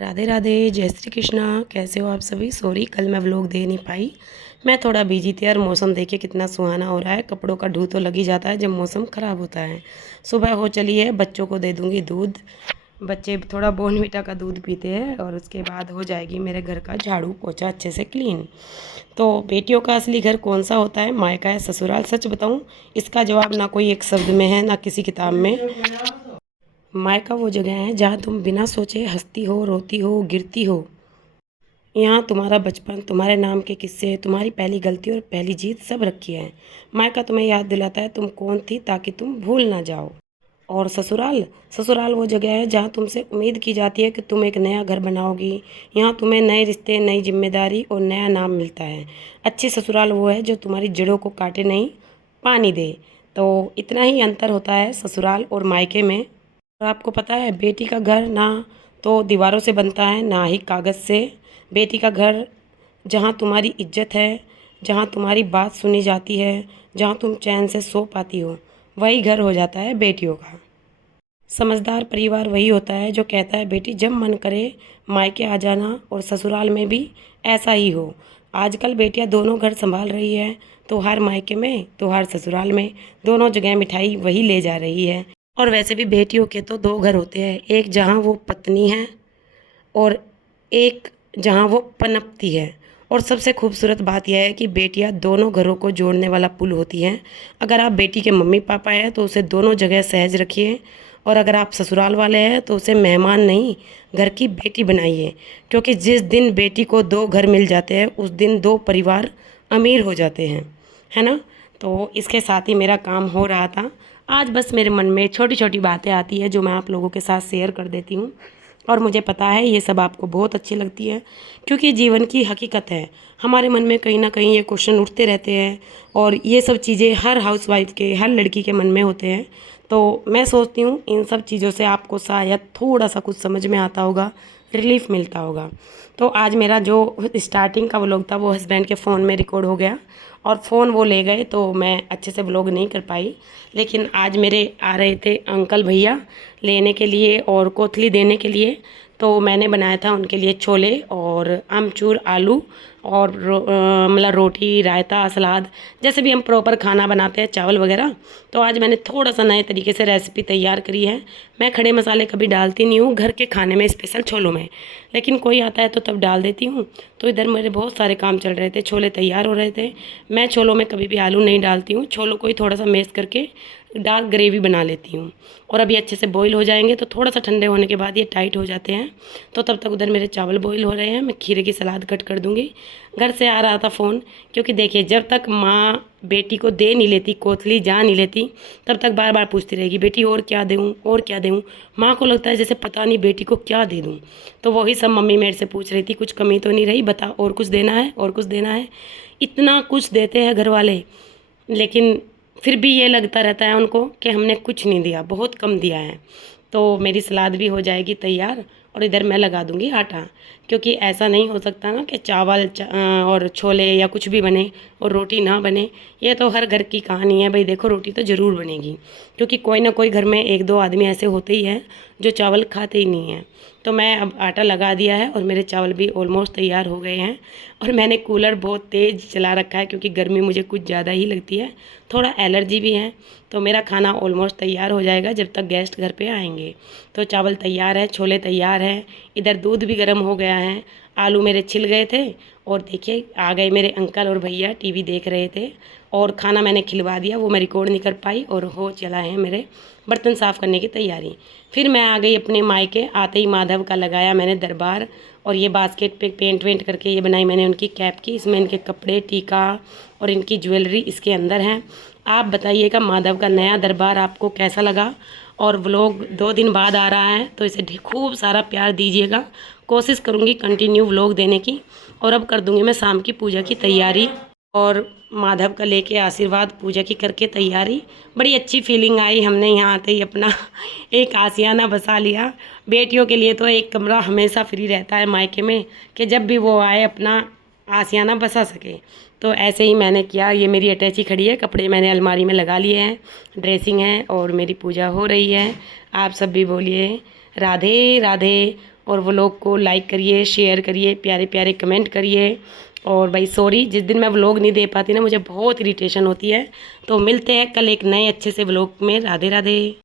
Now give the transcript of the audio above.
राधे राधे, जय श्री कृष्णा। कैसे हो आप सभी? सॉरी कल मैं व्लॉग दे नहीं पाई, मैं थोड़ा बिजी थी। और मौसम देखिए कितना सुहाना हो रहा है, कपड़ों का ढू तो लग ही जाता है जब मौसम ख़राब होता है। सुबह हो चली है, बच्चों को दे दूँगी दूध। बच्चे थोड़ा बॉर्नवीटा का दूध पीते हैं और उसके बाद हो जाएगी मेरे घर का झाड़ू पोछा अच्छे से क्लीन। तो बेटियों का असली घर कौन सा होता है, मायका है ससुराल? सच बताऊँ, इसका जवाब ना कोई एक शब्द में है ना किसी किताब में। मायका वो जगह है जहाँ तुम बिना सोचे हंसती हो, रोती हो, गिरती हो। यहाँ तुम्हारा बचपन, तुम्हारे नाम के किस्से, तुम्हारी पहली गलती और पहली जीत सब रखी है। मायका तुम्हें याद दिलाता है तुम कौन थी ताकि तुम भूल ना जाओ। और ससुराल, ससुराल वो जगह है जहाँ तुमसे उम्मीद की जाती है कि तुम एक नया घर बनाओगी। यहाँ तुम्हें नए रिश्ते, नई जिम्मेदारी और नया नाम मिलता है। अच्छी ससुराल वो है जो तुम्हारी जड़ों को काटे नहीं, पानी दे। तो इतना ही अंतर होता है ससुराल और मायके में। और आपको पता है, बेटी का घर ना तो दीवारों से बनता है ना ही कागज़ से। बेटी का घर जहाँ तुम्हारी इज्जत है, जहाँ तुम्हारी बात सुनी जाती है, जहाँ तुम चैन से सो पाती हो, वही घर हो जाता है बेटियों का। समझदार परिवार वही होता है जो कहता है बेटी जब मन करे मायके आ जाना, और ससुराल में भी ऐसा ही हो। आजकल बेटियां दोनों घर संभाल रही है, तो हर मायके में तो हर ससुराल में, दोनों जगह मिठाई वही ले जा रही है। और वैसे भी बेटियों के तो दो घर होते हैं, एक जहाँ वो पत्नी है और एक जहाँ वो पनपती है। और सबसे खूबसूरत बात यह है कि बेटियाँ दोनों घरों को जोड़ने वाला पुल होती हैं। अगर आप बेटी के मम्मी पापा हैं तो उसे दोनों जगह सहज रखिए, और अगर आप ससुराल वाले हैं तो उसे मेहमान नहीं, घर की बेटी बनाइए। क्योंकि जिस दिन बेटी को दो घर मिल जाते हैं उस दिन दो परिवार अमीर हो जाते हैं, है ना। तो इसके साथ ही मेरा काम हो रहा था। आज बस मेरे मन में छोटी छोटी बातें आती है जो मैं आप लोगों के साथ शेयर कर देती हूँ। और मुझे पता है ये सब आपको बहुत अच्छी लगती है, क्योंकि जीवन की हकीकत है। हमारे मन में कहीं ना कहीं ये क्वेश्चन उठते रहते हैं, और ये सब चीज़ें हर हाउसवाइफ के, हर लड़की के मन में होते हैं। तो मैं सोचती हूँ इन सब चीज़ों से आपको शायद थोड़ा सा कुछ समझ में आता होगा, रिलीफ मिलता होगा। तो आज मेरा जो स्टार्टिंग का व्लॉग था वो हस्बैंड के फ़ोन में रिकॉर्ड हो गया, और फ़ोन वो ले गए तो मैं अच्छे से व्लॉग नहीं कर पाई। लेकिन आज मेरे आ रहे थे अंकल भैया लेने के लिए और कोथली देने के लिए, तो मैंने बनाया था उनके लिए छोले और आमचूर आलू और मतलब रोटी, रायता, सलाद, जैसे भी हम प्रॉपर खाना बनाते हैं, चावल वगैरह। तो आज मैंने थोड़ा सा नए तरीके से रेसिपी तैयार करी है। मैं खड़े मसाले कभी डालती नहीं हूँ घर के खाने में, स्पेशल छोलों में, लेकिन कोई आता है तो तब डाल देती हूँ। तो इधर मेरे बहुत सारे काम चल रहे थे, छोले तैयार हो रहे थे। मैं छोलों में कभी भी आलू नहीं डालती हूँ, छोलों को ही थोड़ा सा मैश करके डार्क ग्रेवी बना लेती हूँ। और अभी अच्छे से बॉईल हो जाएंगे तो थोड़ा सा ठंडे होने के बाद ये टाइट हो जाते हैं। तो तब तक उधर मेरे चावल बॉईल हो रहे हैं, मैं खीरे की सलाद कट कर दूँगी। घर से आ रहा था फ़ोन, क्योंकि देखिए जब तक माँ बेटी को दे नहीं लेती, कोथली जा नहीं लेती, तब तक बार बार पूछती रहेगी बेटी और क्या दूँ और क्या दूँ। माँ को लगता है जैसे पता नहीं बेटी को क्या दे दूँ। तो वही सब मम्मी मेरे से पूछ रही थी कुछ कमी तो नहीं रही, बता और कुछ देना है और कुछ देना है। इतना कुछ देते हैं घर वाले, लेकिन फिर भी ये लगता रहता है उनको कि हमने कुछ नहीं दिया, बहुत कम दिया है। तो मेरी सलाद भी हो जाएगी तैयार, और इधर मैं लगा दूंगी आटा, क्योंकि ऐसा नहीं हो सकता ना कि चावल और छोले या कुछ भी बने और रोटी ना बने। ये तो हर घर की कहानी है भाई। देखो रोटी तो ज़रूर बनेगी, क्योंकि कोई ना कोई घर में एक दो आदमी ऐसे होते ही हैं जो चावल खाते ही नहीं हैं। तो मैं अब आटा लगा दिया है और मेरे चावल भी ऑलमोस्ट तैयार हो गए हैं। और मैंने कूलर बहुत तेज़ चला रखा है, क्योंकि गर्मी मुझे कुछ ज़्यादा ही लगती है, थोड़ा एलर्जी भी है। तो मेरा खाना ऑलमोस्ट तैयार हो जाएगा जब तक गेस्ट घर पे आएंगे। तो चावल तैयार है, छोले तैयार हैं, इधर दूध भी गर्म हो गया है, आलू मेरे छिल गए थे। और देखिए आ गए मेरे अंकल और भैया, टीवी देख रहे थे। और खाना मैंने खिलवा दिया, वो मैं रिकॉर्ड नहीं कर पाई, और हो चला है मेरे बर्तन साफ़ करने की तैयारी। फिर मैं आ गई अपने मायके। आते ही माधव का लगाया मैंने दरबार, और ये बास्केट पे पेंट वेंट करके ये बनाई मैंने उनकी कैप की। इसमें इनके कपड़े, टीका और इनकी ज्वेलरी इसके अंदर हैं। आप बताइएगा माधव का नया दरबार आपको कैसा लगा। और व्लॉग 2 दिन बाद आ रहा है, तो इसे खूब सारा प्यार दीजिएगा। कोशिश करूँगी कंटिन्यू व्लॉग देने की। और अब कर दूँगी मैं शाम की पूजा की तैयारी, और माधव का लेके आशीर्वाद पूजा की करके तैयारी। बड़ी अच्छी फीलिंग आई, हमने यहाँ आते ही अपना एक आशियाना बसा लिया। बेटियों के लिए तो एक कमरा हमेशा फ्री रहता है मायके में, कि जब भी वो आए अपना आशियाना बसा सके। तो ऐसे ही मैंने किया। ये मेरी अटैची खड़ी है, कपड़े मैंने अलमारी में लगा लिए हैं, ड्रेसिंग है, और मेरी पूजा हो रही है। आप सब भी बोलिए राधे राधे। और व्लॉग को लाइक करिए, शेयर करिए, प्यारे प्यारे कमेंट करिए। और भाई सॉरी, जिस दिन मैं व्लॉग नहीं दे पाती ना, मुझे बहुत इरिटेशन होती है। तो मिलते हैं कल एक नए अच्छे से व्लॉग में। राधे राधे।